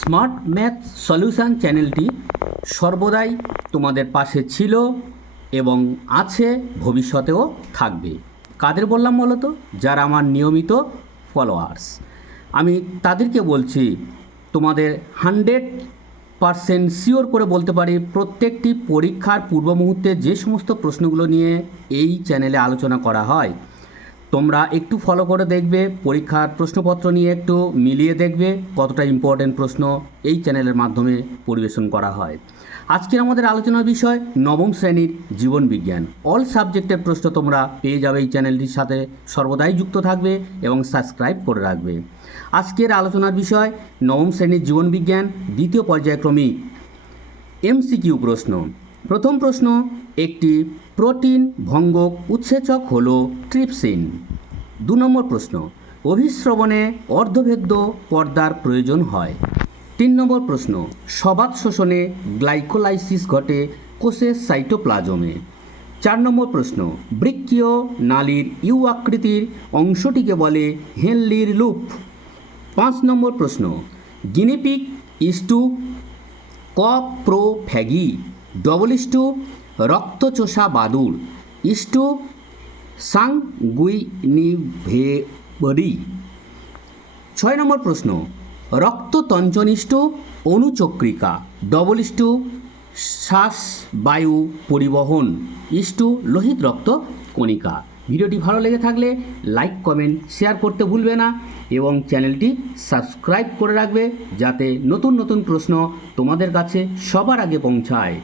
Smart math solution চ্যানেলটি সর্বদাই তোমাদের পাশে ছিল এবং আছে, ভবিষ্যতেও থাকবে। কাদের বললাম বলো তো? যারা আমার নিয়মিত ফলোয়ার্স। আমি তাদেরকে বলছি, তোমাদের 100% শিওর করে বলতে পারি, প্রত্যেকটি পরীক্ষার পূর্ব মুহূর্তে যে সমস্ত প্রশ্নগুলো নিয়ে এই চ্যানেলে আলোচনা করা হয়, তোমরা একটু ফলো করে দেখবে, পরীক্ষার প্রশ্নপত্র নিয়ে একটু মিলিয়ে দেখবে কতটা ইম্পর্টেন্ট প্রশ্ন এই চ্যানেলের মাধ্যমে পরিবেশন করা হয়। আজকের আমাদের আলোচনার বিষয় নবম শ্রেণীর জীবন বিজ্ঞান। অল সাবজেক্টের প্রশ্ন তোমরা পেয়ে যাবে এই চ্যানেলটির সাথে, সর্বদাই যুক্ত থাকবে এবং সাবস্ক্রাইব করে রাখবে। আজকের আলোচনার বিষয় নবম শ্রেণীর জীবন বিজ্ঞান দ্বিতীয় পর্যায়ক্রমিক এমসিকিউ প্রশ্ন। প্রথম প্রশ্ন, একটি প্রোটিন ভঙ্গক উৎসেচক হল ট্রিপসিন। 2 নম্বর প্রশ্ন, অভিস্রবণে অর্ধভেদ্য পর্দার প্রয়োজন হয়। 3 নম্বর প্রশ্ন, সবাত শোষণে গ্লাইকোলাইসিস ঘটে কোষের সাইটোপ্লাজমে। 4 নম্বর প্রশ্ন, বৃক্কীয় নালীর ইউ আকৃতির অংশটিকে বলে হেনলির লুপ। 5 নম্বর প্রশ্ন, guinea pig is to coprophagy double is to রক্তচোষা বাদুড় ইস্টু সাংগুইনিভেরি। 6 নম্বর প্রশ্ন, রক্ততঞ্চনিষ্ঠ অনুচক্রিকা ডবল ইস্টু শ্বাসবায়ু পরিবহন ইস্টু লোহিত রক্ত কণিকা। ভিডিওটি ভালো লেগে থাকলে লাইক কমেন্ট শেয়ার করতে ভুলবে না এবং চ্যানেলটি সাবস্ক্রাইব করে রাখবে, যাতে নতুন নতুন প্রশ্ন তোমাদের কাছে সবার আগে পৌঁছায়।